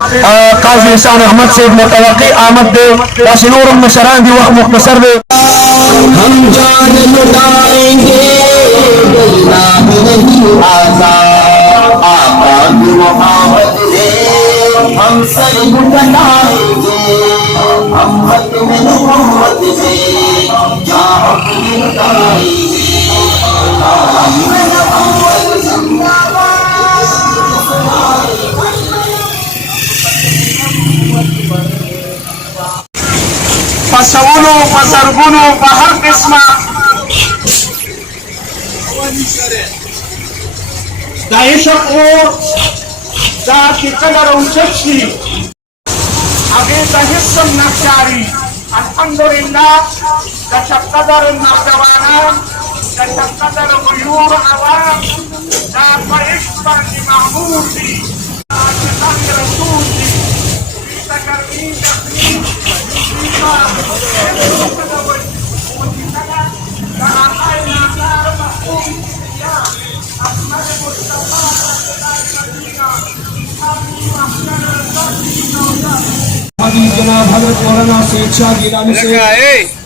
قاضی احسان احمد سے متوقع آمد دے واسنور مشران دی وقت مختصر دے. ہم جان لٹائیں گے نام نہیں آزاد آقا کی محبت میں ہم سر لٹائیں گے ہم حق میں محمد سے جہاں لٹائیں گے پسونو پسرگونو بہر قسمہ دا عشق اور دا کی قدر اوچت شی اگے دا حسن نقشاری الحمدللہ دا چا قدر نقدوانان دا چا قدر غیور عوام دا پا عشق برد معمول دی دا چا رسول دی دا کرمین تقریم جناب حضرت مولانا سید شاہ گیلانی سے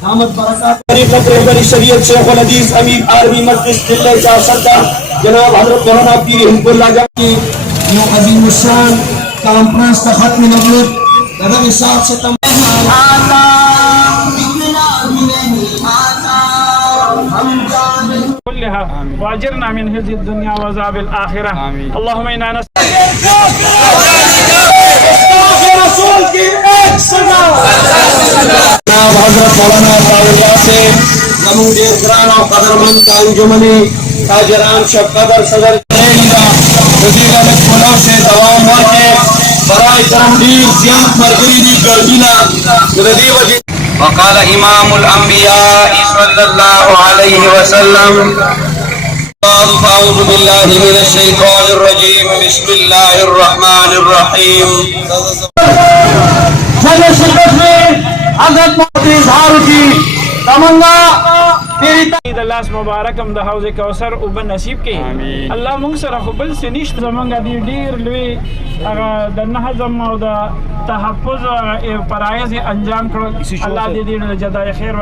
دامت برکات طریقت رہبری شریعت شیخ الحدیث امیر عربی مسجد دلی کا صدر جناب حضرت مولانا پیر حب اللہ جان کی یہ عظیم الشان کانفرنس کا ختم نبوت دغه حساب سے تمام كلها واجرنا من خزي الدنيا وعذاب الآخرة اللهم إنا نسأل رسول کی ایک صدا جناب حضرت مولانا طاہر سے نمود اکرام و قدرمند انجمنی تاجران شب قدر صدر وزیر احمد کلو سے دوام ورکے برائے ترمدیر زیاد مرگریدی گردینا گردی وجہ. وقال امام الانبیاء صلی اللہ علیہ وسلم اعوذ باللہ من الشیطان الرجیم بسم اللہ الرحمن الرحیم. سجے شرکت میں حضرت مفتی اظہار کی تمنا تیری عید اللہ مبارکم د حوض کوثر او بن نصیب کی الله مونږ سره خو بل څه نشته زمونږ دی ډیر لوی هغه د نظم او د تحفظ فرایض انجام کړو الله دې دې جزای خیر